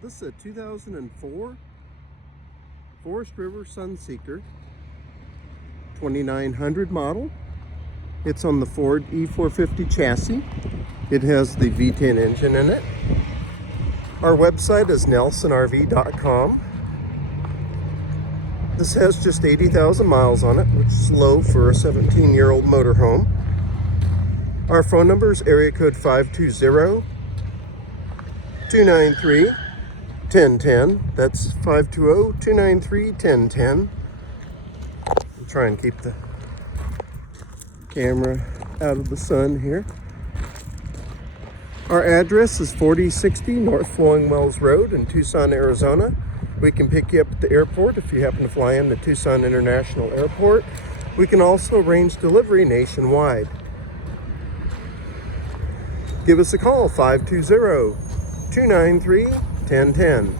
This is a 2004 Forest River Sunseeker 2900 model. It's on the Ford E450 chassis. It has the V10 engine in it. Our website is nelsonrv.com. This has just 80,000 miles on it, which is low for a 17-year-old motorhome. Our phone number is area code 520-293-1010. That's 520-293-1010. I'll try and keep the camera out of the sun here. Our address is 4060 North Flowing Wells Road in Tucson, Arizona. We can pick you up at the airport if you happen to fly in the Tucson International Airport. We can also arrange delivery nationwide. Give us a call, 520-293-1010.